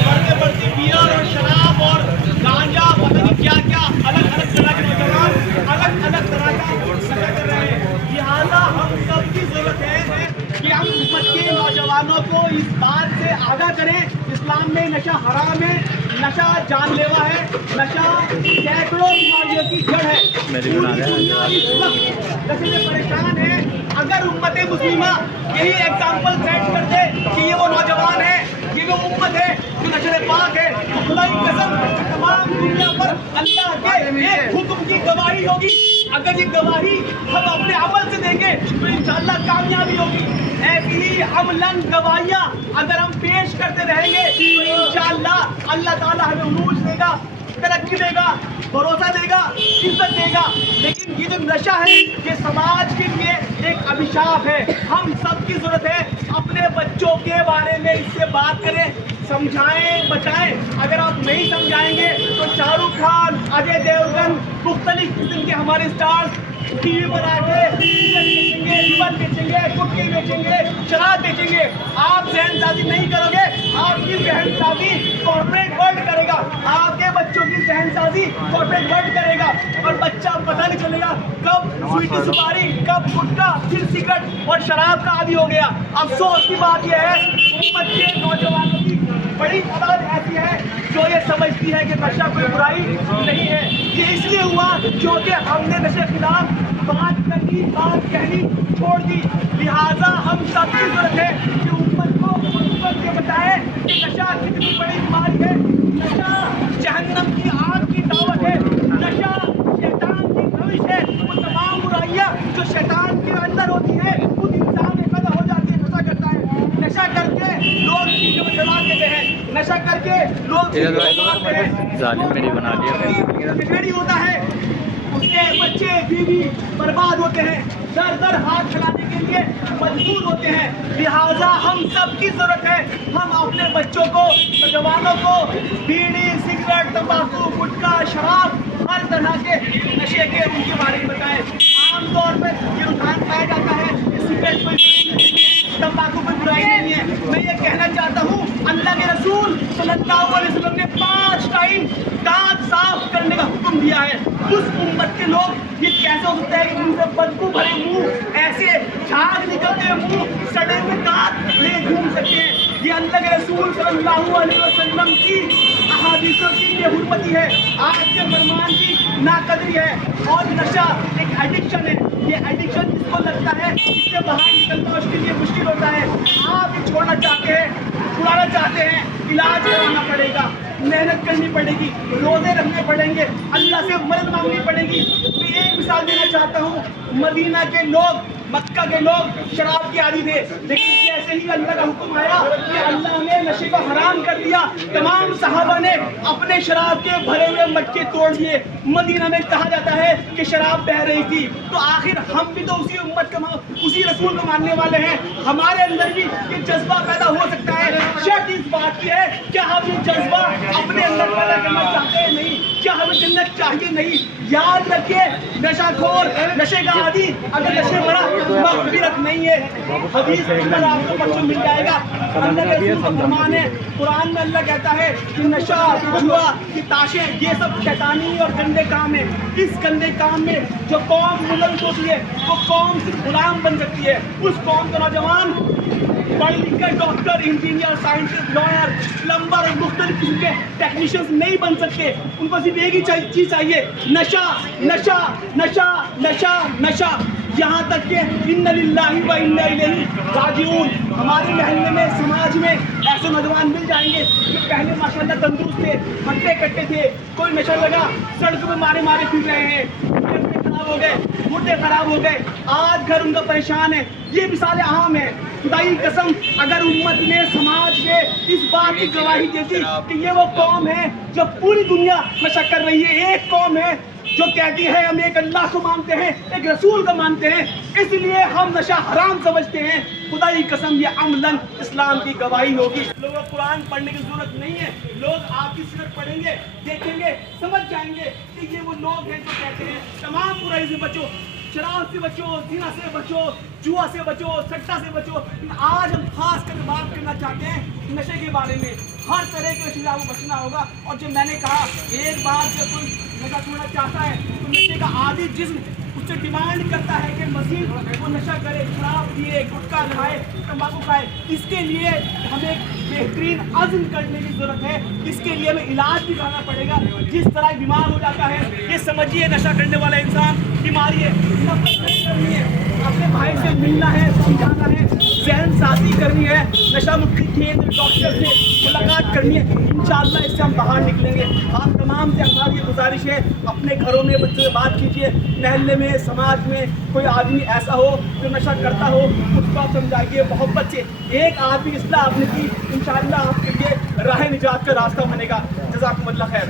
बढ़ते बढ़ते बियर और शराब और गांजा, पता नहीं क्या क्या अलग अलग तरह के नौजवान अलग अलग तरह का नशा कर रहे हैं। लिहाजा हम सब की जरूरत है कि हम उम्मत के नौजवानों को इस बात से आगाह करें, इस्लाम में नशा हराम है, नशा जानलेवा है, नशा सैकड़ों बीमारियों की जड़ है। पूरी दुनिया इस वक्त नशे से परेशान है। अगर उम्मत मुस्लिमा यही एग्जाम्पल सेट कर दे कि ये वो नौजवान है, ये वो उम्मत है जो नशे पाक है, तो खुदा की कसम तमाम दुनिया पर अल्लाह के एक हुक्म की गवाही होगी। अगर ये गवाही हम अपने अमल से देंगे तो इंशाअल्लाह कामयाबी होगी। ऐसी ही अमलन गवाहियाँ अगर हम पेश करते रहेंगे तो इंशाअल्लाह अल्लाह ताला हमें उरूज देगा, तरक्की देगा, भरोसा देगा, इज्जत देगा। लेकिन ये जो नशा है ये समाज के लिए एक अभिशाप है। हम सब की जरूरत है अपने बच्चों के बारे में इससे बात करें, समझाएं, बचाएं। अगर आप नहीं समझाएंगे तो शाहरुख खान, अजय देवगन, मुख्तलिफ किस्म के हमारे स्टार्स टीवी पर आके बेचेंगे, रिबन बेचेंगे, कुट्टी बेचेंगे, शराब बेचेंगे। आप सहनसाजी नहीं करोगे, आपकी सहनसाजी कॉर्पोरेट वर्ल्ड करेगा, आपके बच्चों की सहनसाजी कॉर्पोरेट वर्ल्ड करेगा और बच्चा पता नहीं चलेगा कब स्वीटी सुपारी, कब गुटखा, फिर सिगरेट और शराब का आदी हो गया। अफसोस की बात यह है उम्मत के नौजवानों की बड़ी तादाद ऐसी है जो ये समझती है कि नशा कोई बुराई नहीं है। ये इसलिए हुआ क्योंकि हमने नशे के खिलाफ बात करनी, बात कहनी छोड़ दी। लिहाजा हम सब की जरूरत है कि उम्मत को ये बताए कि नशा कितनी बड़ी बीमारी है, नशा जहन्नम की आग की दावत है, नशा शैतान की भविष्य है। वो तमाम बुराइयां जो शैतान के अंदर होती है उस इंसान में पैदा हो जाती है। नशा करता है, नशा करके लोग चीजों में जला देते हैं, नशा करके लोग मेरी बना दिया होता है, उसके बच्चे बीवी बर्बाद होते हैं, दर दर हाथ चलाने के लिए मजबूर होते हैं। लिहाजा हम सब की जरूरत है हम अपने बच्चों को, नौजवानों को बीड़ी, सिगरेट, तंबाकू, गुटखा, शराब, हर तरह के नशे के उनके बारे में बताएं। आमतौर पर ये रुझान पाया जाता है कि सिगरेट कोई बुराई नहीं है, तंबाकू कोई बुराई नहीं है। मैं ये कहना चाहता हूँ अल्लाह के रसूल सल्लल्लाहु अलैहि वसल्लम ने 5 टाइम दांत साफ करने का हुक्म दिया है। उस उम्मत के लोग ये कैसे हो सकता है कि मुंह से बदबू भरे मुंह, ऐसे झाग निकलते मुंह, सड़े हुए दांत ले घूम सकते हैं। ये अल्लाह के रसूल सल्लल्लाहु अलैहि वसल्लम की अहादीसों की ये हुर्मती है, आज के फरमान की नाकदरी है। और नशा एक एडिक्शन है, ये एडिक्शन जिसको लगता है इससे बाहर निकलना उसके लिए मुश्किल होता है। आप ये छोड़ना चाहते हैं, छुड़ाना चाहते हैं, इलाज करवाना पड़ेगा, मेहनत करनी पड़ेगी, रोजे रखने पड़ेंगे, अल्लाह से मदद मांगनी पड़ेगी। मैं एक मिसाल देना चाहता हूँ, मदीना के लोग, मक्का के लोग शराब के आदी थे, लेकिन जैसे ही अल्लाह का हुक्म आया कि अल्लाह ने नशे को हराम कर दिया, तमाम सहाबा ने अपने शराब के भरे हुए मटके तोड़ दिए। मदीना में कहा जाता है कि शराब बह रही थी, तो आखिर हम भी तो उसी उम्मत का, उसी रसूल को मानने वाले हैं, हमारे अंदर भी ये जज्बा पैदा हो सकता है। शर्त इस बात की है क्या हम ये जज्बा अपने अंदर पैदा करना चाहते हैं? नहीं। क्या हमें जन्नत चाहिए? नहीं। याद रखिए नशाखोर, नशे का आदी अगर नशे बड़ा मग़फ़िरत नहीं है। हदीस अंदर आपको बच्चों मिल जाएगा, अल्लाह के रसूल का फरमान है, कुरान में अल्लाह कहता है कि नशा, जुआ, की ताशें, ये सब शैतानी और गंदे काम है। इस गंदे काम में जो कौम मुलव्वस होती है वो कौम सिर्फ गुलाम बन सकती है। उस कौम का नौजवान पढ़ लिख कर doctor, engineer, scientist, lawyer, plumber और मुख्तलिफ किस्म के टेक्नीशियंस नहीं बन सकते। उनको सिर्फ एक ही चीज़ चाहिए, नशा, नशा, नशा, नशा, नशा। यहाँ तक कि इन्ना लिल्लाहि व इन्ना इलैहि राजिऊन। हमारे महल्ले में, समाज में ऐसे नौजवान मिल जाएंगे जो पहले माशाल्लाह तंदुरुस्त थे, हट्टे कट्टे थे, कोई नशा लगा सड़कों में मारे मारे फिर रहे हैं, खराब हो गए, मुर्दे खराब हो गए, आज घर उनका परेशान है। ये मिसालें आम है। खुदाई कसम अगर उम्मत ने, समाज ने इस बात की गवाही देती कि ये वो कौम है जो पूरी दुनिया नशा कर रही है, एक कौम है जो कहती है हम एक अल्लाह को मानते हैं, एक रसूल को मानते हैं, इसलिए हम नशा हराम समझते हैं, खुदा की कसम ये अमलन इस्लाम की गवाही होगी। लोगों को कुरान पढ़ने की जरूरत नहीं है, लोग आपकी सीरत पढ़ेंगे, देखेंगे, समझ जाएंगे कि ये वो लोग हैं जो कहते हैं तमाम बुराई से बचो, शराब से बचो, ज़िना से बचो, जुआ से बचो, सट्टा से बचो। आज हम खास कर बात करना चाहते हैं नशे के बारे में। हर तरह के नशे से बचना होगा। और जो मैंने कहा, एक बार जब कोई नशा छोड़ना चाहता है तो नशे का आदि जिस्म उससे डिमांड करता है कि मजीद वो नशा करे, शराब पिए, गुटखा खाए, तंबाकू खाए। इसके लिए हमें बेहतरीन अज़्म करने की ज़रूरत है। इसके लिए हमें इलाज भी करना पड़ेगा। जिस तरह बीमार हो जाता है, ये समझिए नशा करने वाला इंसान बीमारी है। नफरत नहीं करनी है, अपने भाई से मिलना है, समझाना है, जहन साजी करनी है, नशा मुक्ति केंद्र डॉक्टर से मुलाकात करनी है। इंशाअल्लाह इससे हम बाहर निकलेंगे। आप तमाम से हमारी ये गुजारिश है, अपने घरों में बच्चों से बात कीजिए, महल्ले में, समाज में कोई आदमी ऐसा हो जो नशा करता हो, उसको आप समझाइए, मोहब्बत से। एक आदमी इस्लाह आपने की, इंशाअल्लाह आपके लिए राह निजात का रास्ता बनेगा। जज़ाकुमुल्लाह खैर।